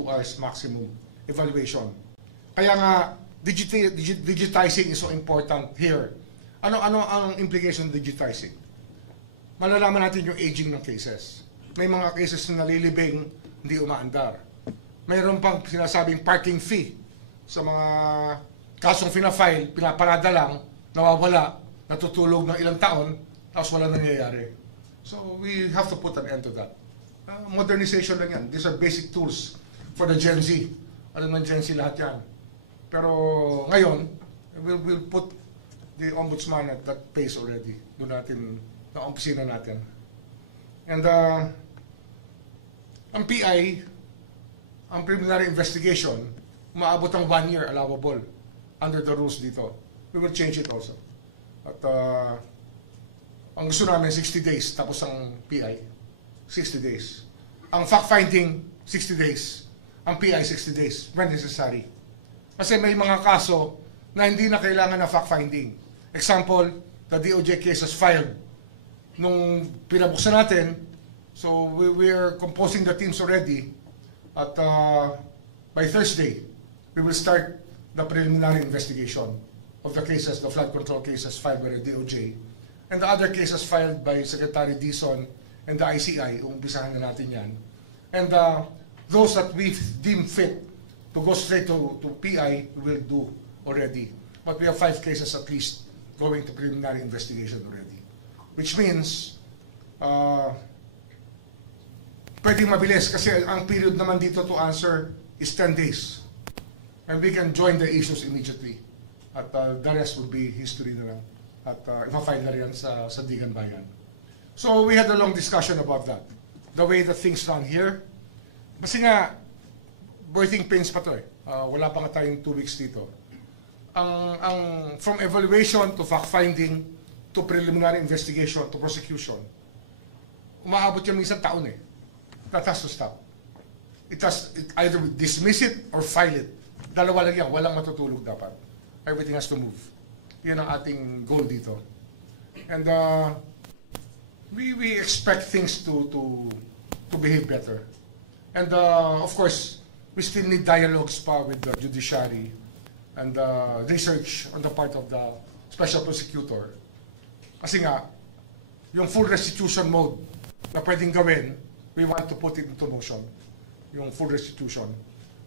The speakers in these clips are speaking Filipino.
2 hours maximum evaluation. Kaya nga, digitizing is so important here. Ano ang implication of digitizing? Malalaman natin yung aging ng cases. May mga cases na nalilibing, hindi umaandar. Mayroon pang sinasabing parking fee sa mga kasong fina-file, pinaparada lang, nawawala, natutulog ng ilang taon, tapos wala nangyayari. So we have to put an end to that. Modernization lang yan. These are basic tools for the Gen Z. Alam ng Gen Z lahat yan. Pero ngayon, we'll put the Ombudsman at that pace already. Doon natin, na opisina natin. And ang PI, ang preliminary investigation, umaabot ang 1 year allowable under the rules dito. We will change it also. At ang gusto namin 60 days tapos ang PI. 60 days. Ang fact-finding, 60 days. Ang PI, 60 days when necessary. Kasi may mga kaso na hindi na kailangan ng fact-finding. Example, the DOJ cases filed. Nung pinabuksan natin, so we're composing the teams already. At by Thursday, we will start the preliminary investigation of the cases, the flood control cases filed by the DOJ. And the other cases filed by Secretary Dizon and the ICI, umpisahan na natin yan. And those that we deem fit to go straight to PI, we will do already. But we have 5 cases at least going to preliminary investigation already. Which means, pwedeng mabilis kasi ang period naman dito to answer is 10 days. And we can join the issues immediately. At the rest would be history na lang. At ipa-file na rin sa Sandigan Bayan. So we had a long discussion about that. The way that things run here. Kasi nga, birthing pains pa to eh. Wala pa nga tayong 2 weeks dito. From evaluation to fact-finding to preliminary investigation to prosecution, umaabot yung isang taon eh. That has to stop. It either dismiss it or file it. Dalawa lang yan, walang matutulog dapat. Everything has to move. Yun ang ating goal dito. And we expect things to behave better. And of course, we still need dialogues pa with the judiciary and research on the part of the special prosecutor. Kasi nga, yung full restitution mode na pwedeng gawin, we want to put it into motion. Yung full restitution.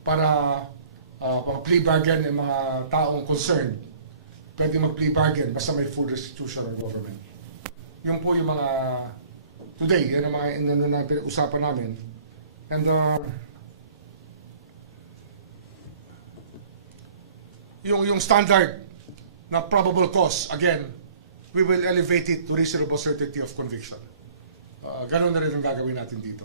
Para plea bargain ng mga taong concerned, pwede mag-plea bargain basta may full restitution ng government. Yung po yung mga, today, yan ang mga usapan namin. And yung standard na probable cause, again, we will elevate it to reasonable certainty of conviction. Ganun na rin ang gagawin natin dito.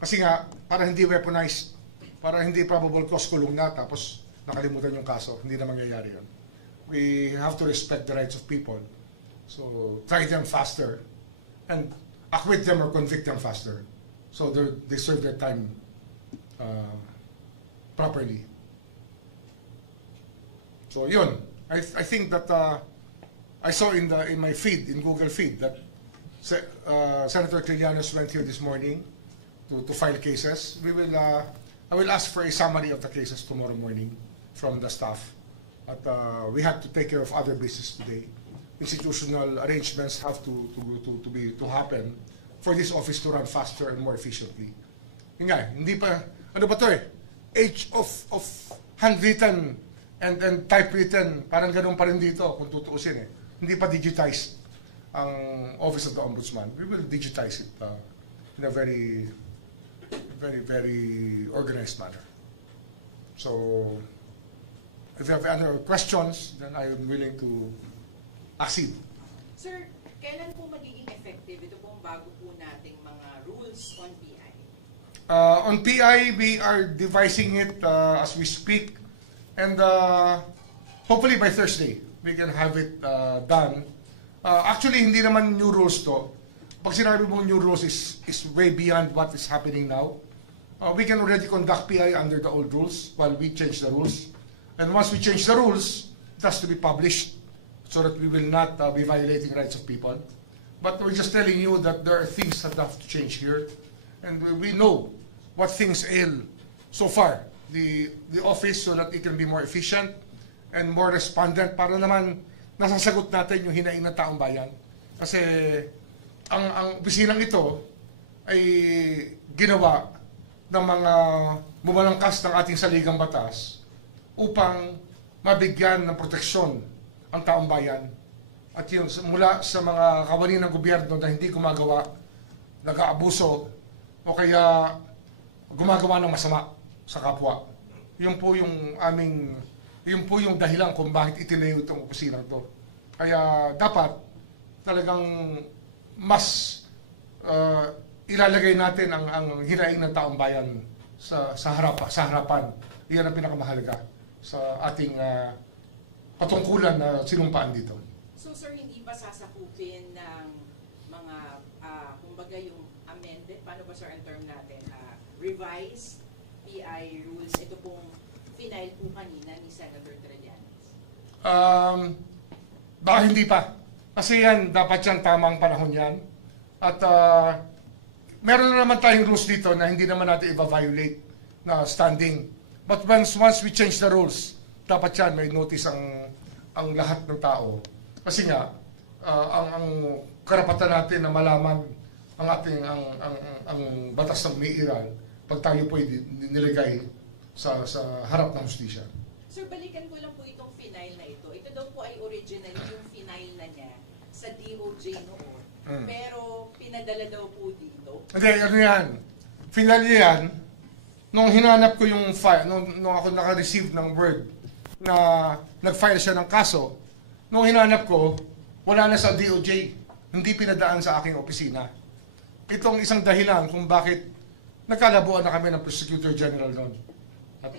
Kasi nga, para hindi weaponized, para hindi probable cause kulong na, tapos nakalimutan yung kaso, hindi na mangyayari yun. We have to respect the rights of people. So, try them faster, and acquit them or convict them faster. So they serve their time properly. So yun, I think that I saw in my feed, in Google feed, that Senator Trillanos went here this morning to file cases. I will ask for a summary of the cases tomorrow morning from the staff. But we have to take care of other business today. Institutional arrangements have to happen for this office to run faster and more efficiently. Yun nga, hindi pa, ano ba to eh? Age of handwritten and typewritten, parang ganun pa rin dito kung tutuusin eh. Hindi pa digitized ang Office of the Ombudsman. We will digitize it in a very, very, very organized manner. So, if you have other questions, then I am willing to accede. Sir, kailan po magiging effective ito pong bago po nating mga rules on PI? On PI, we are devising it as we speak, and hopefully by Thursday, we can have it done. Actually, hindi naman new rules to. Pag sinabi mo new rules is way beyond what is happening now. We can already conduct PI under the old rules while we change the rules. And once we change the rules, it has to be published so that we will not be violating rights of people. But we're just telling you that there are things that have to change here. And we know what things ail so far the office so that it can be more efficient and more respondent para naman nasasagot natin yung hinaing ng taong bayan. Kasi ang opisinang ito ay ginawa ng mga bumalangkas ng ating saligang batas upang mabigyan ng proteksyon ang taong bayan. At yun, mula sa mga kawani ng gobyerno na hindi gumagawa, nag-aabuso, o kaya gumagawa ng masama sa kapwa. Yun po yung dahilan kung bakit itinayo itong opisina to. Kaya dapat talagang mas ilalagay natin ang hinaing ng taong bayan sa harapan. Iyan ang pinakamahalaga sa ating patungkulan na sinumpaan dito. So sir, hindi ba sasakupin ng mga, kumbaga yung amended, paano ba sir ang term natin, revised PI rules, ito pong final po kanina ni Senator Trillanes? Baka hindi pa. Kasi yan, dapat yan, tamang panahon yan. At meron na naman tayong rules dito na hindi naman natin i-violate na standing. But once we change the rules, dapat yan, may notice ang lahat ng tao. Kasi nga, ang karapatan natin na malaman ang ating ang batas ng umiiral pag tayo po nilagay sa harap ng hustisya. Sir, balikan ko lang po itong final na ito. Ito daw po ay originally yung final na niya sa DOJ noon. Pero pinadala daw po dito. Hindi, ano yan? Final yan, nung hinanap ko yung file, nung ako naka-receive ng word na nag-file siya ng kaso, nung hinanap ko, wala na sa DOJ. Hindi pinadaan sa aking opisina. Itong isang dahilan kung bakit nagkalabuan na kami ng Prosecutor General noon. At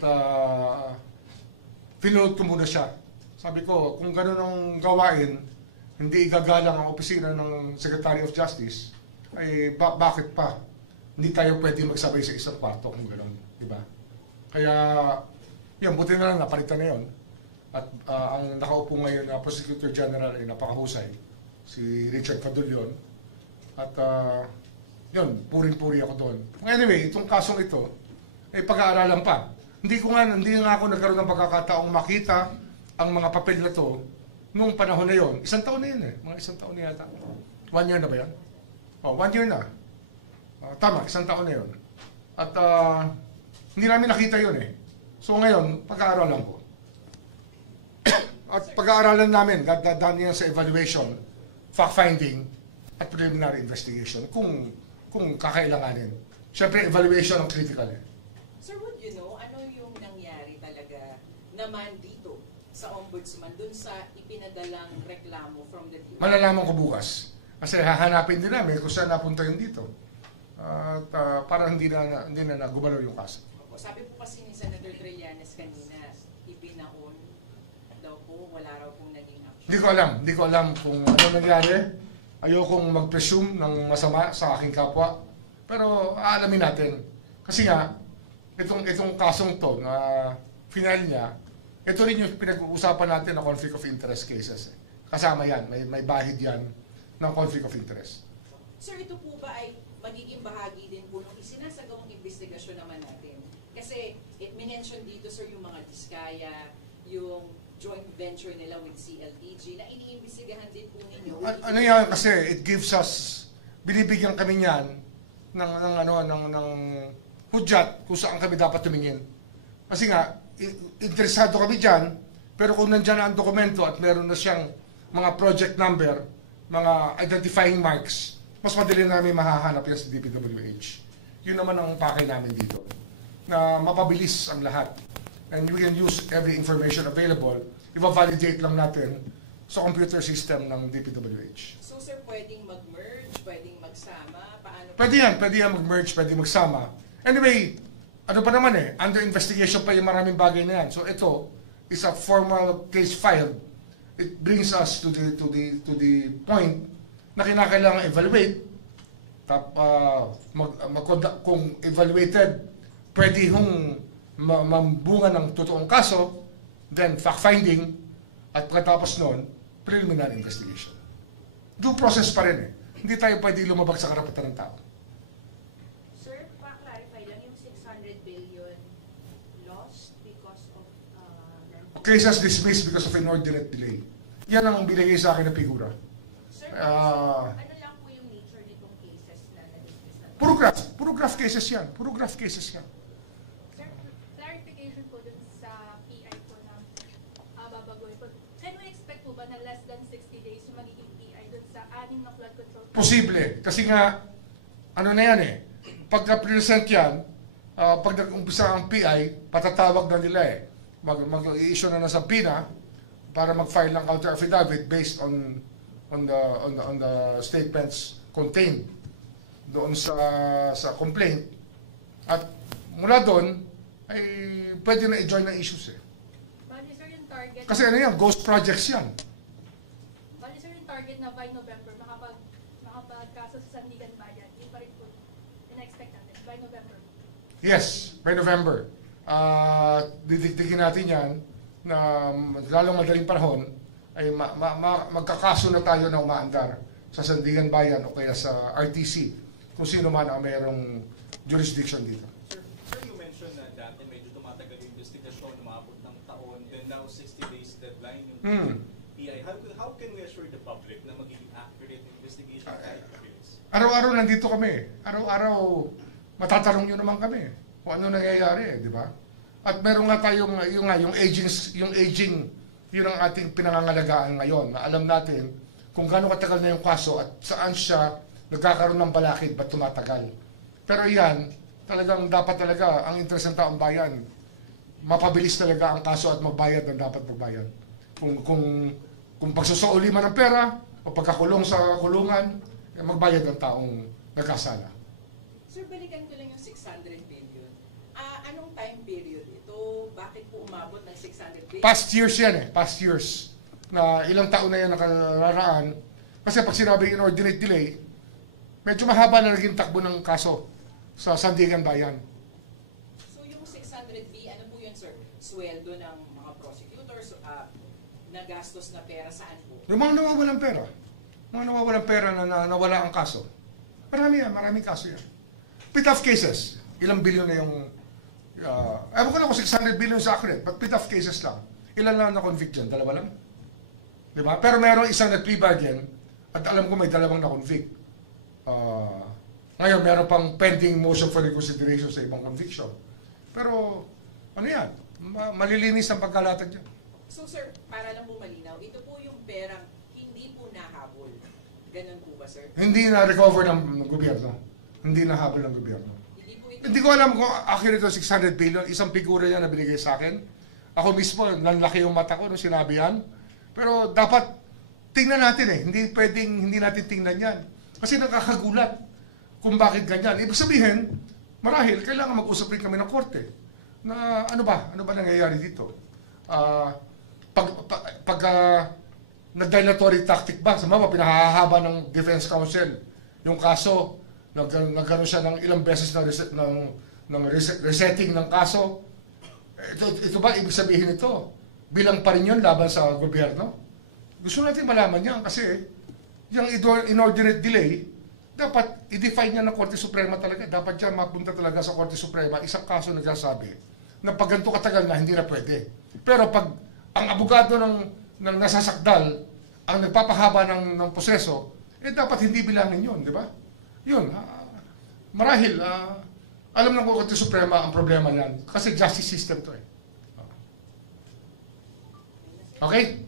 pinulot ko muna siya. Sabi ko, kung gano'n ang gawain, hindi igagalang ang opisina ng Secretary of Justice, ay bakit pa? Hindi tayo pwede magsabay sa isang kwarto kung gano'n, di ba? Kaya, yan, buti na lang napalitan na yun. At ang nakaupo ngayon na Prosecutor General ay napakahusay, si Richard Cadullion. At yun, puring-puri ako doon. Anyway, itong kasong ito, ay pag-aaralan pa. Hindi nga ako nagkaroon ng pagkakataong makita ang mga papel na to nung panahon na yon. Isang taon na yun eh. Mga isang taon na yata. 1 year na ba yan? 1 year na. Tama, isang taon na yun. At hindi namin nakita yun eh. So ngayon, pag-aaralan ko. At pag-aaralan namin, dadaan yan sa evaluation, fact-finding, at preliminary investigation kung kakailanganin. Siyempre, evaluation ang critical eh. Sir, would you know, ano yung nangyari talaga naman dito sa Ombudsman dun sa ipinadalang reklamo from the DOJ? Malalaman ko bukas. Kasi hahanapin din namin kung saan napunta yun dito. At para hindi na gumalaw yung kaso. Sabi po kasi ni Senator Trillanes kanina, ibinaon daw po, wala raw pong naging action. Hindi ko alam kung ano nangyari. Ayokong mag-presume ng masama sa aking kapwa. Pero aalamin natin. Kasi nga, itong kasong to na final niya, ito rin yung pinag-uusapan natin na conflict of interest cases. Kasama yan, may bahid yan ng conflict of interest. Sir, ito po ba ay magiging bahagi din po ng isinasagawang investigasyon naman natin? Kasi minention dito, sir, yung mga diskaya, yung joint venture nila with CLDG na iniimbestigahan din po ninyo. Ano yan kasi it gives us, binibigyan kami niyan ng hudyat kung saan kami dapat tumingin. Kasi nga, interesado kami dyan, pero kung nandyan na ang dokumento at meron na siyang mga project number, mga identifying marks, mas madali namin mahahanap yan sa DPWH. Yun naman ang pakay namin dito, na mapabilis ang lahat. And we can use every information available, i-validate lang natin sa computer system ng DPWH. So sir, pwedeng mag-merge, pwedeng magsama, paano? Pwede yan mag-merge, pwede magsama. Anyway, ano pa naman eh, under investigation pa yung maraming bagay na yan. So ito is a formal case filed. It brings us to the point na kinakailangan evaluate. Kung evaluated, pwede hong mambunga ng totoong kaso, then fact-finding, at pagkatapos noon, preliminary investigation. Due process pa rin eh. Hindi tayo pwede lumabag sa karapatan ng tao. Sir, pa-clarify lang yung 600 billion cases dismissed because of inordinate delay. Yan ang binigay sa akin na figura. Sir, Ah, ano lang po yung nature nitong cases na na-dismiss na? puro graph cases yan. Puro graph cases yan. Sir, clarification po dun sa PI po na babagoy po. Can we expect po ba na less than 60 days yung magiging PI dun sa anim na flood control? Posible. Kasi nga, ano na yan eh. Pag na-present yan, pag nag-umpisa ang PI, patatawag na nila eh. Mag-i-issue na ng subpoena para mag-file ng counter affidavit based on the statements contained doon sa complaint. At mula doon ay pwede na i-join ng issues eh. Bali sir yung target. Kasi ano yan, ghost projects yan. Bali sir yung target na by November makapagkaso sa Sandigan Bayan. Yung pa rin po in-expect natin by November. Yes, by November. Didikdikin natin yan na lalong madaling panahon ay magkakaso na tayo na umaandar sa Sandigan Bayan o kaya sa RTC kung sino man ang mayroong jurisdiction dito. Sir, you mentioned na dati medyo tumatagal yung investigasyon, umabot ng taon, then now 60 days deadline yung PI. How can we assure the public na magiging accurate investigation kahit mabilis? Araw-araw nandito kami. Araw-araw matatanong nyo naman kami kung ano nangyayari, di ba? At meron nga tayong yung aging, yun ang ating pinangangalagaan ngayon, na alam natin kung gaano katagal na yung kaso at saan siya nagkakaroon ng balakid, ba't tumatagal. Pero yan, talagang dapat talaga ang interes ng taong bayan, mapabilis talaga ang kaso at magbayad ng dapat magbayad. Kung pagsusuoli man ng pera o pagkakulong sa kulungan, magbayad ng taong nagkasala. Sir, balikan ko lang yung 600 billion. Anong time period ito? Bakit po umabot ng 600 billion? Past years yan eh, past years. Na ilang taon na yan nakararaan. Kasi pag sinabi inordinate delay, medyo mahaba na naging takbo ng kaso sa Sandigan Bayan. So yung 600B, ano po yun, sir? Sweldo ng mga prosecutors, nagastos na pera saan po? Yung mga nawawalang pera. Mga nawawalang pera na nawala ang kaso. Marami yan, maraming kaso yan. Pit-off cases. Ilang bilyon na yung... ewan ko na kung 600 billion sa accurate, but pit-off cases lang. Ilan lang na-convict dyan? Dalawa lang? Diba? Pero meron isang na-plea bargain at alam ko may dalawang na-convict. Ngayon, meron pang pending motion for reconsideration sa ibang conviction. Pero, ano yan? Malilinis ang pagkalatag dyan. So sir, para lang po malinaw, ito po yung perang hindi po nahabol. Ganun po ba, sir? Hindi na-recover ng gobyerno. Hindi nahabol ng gobyerno. Hindi po ito... Hindi ko alam kung accurate ito 600 billion. Isang figura yan na binigay sa akin. Ako mismo, nanlaki yung mata ko nung sinabi yan. Pero dapat tingnan natin eh. Hindi pwedeng hindi natin tingnan yan. Kasi nakakagulat kung bakit ganyan. Ibig sabihin, marahil kailangan mag-usap rin kami ng korte. Na ano ba? Ano ba nangyayari dito? Pag nag-dilatory tactic ba? Sa mga pinahahaba ng Defense Counsel yung kaso, nagkaroon siya ng ilang beses ng resetting ng kaso. Ito ba ibig sabihin ito? Bilang pa rin yun laban sa gobyerno? Gusto natin malaman yan kasi yung inordinate delay, dapat i-define niya ng Korte Suprema talaga. Dapat yan mapunta talaga sa Korte Suprema. Isang kaso nagsasabi na pag ganito katagal na, hindi na pwede. Pero pag ang abogado ng nasasakdal ang nagpapahaba ng proseso, dapat hindi bilangin yun, di ba? Yun, marahil, alam ng Korte Suprema ang problema niyan kasi justice system to eh. Okay?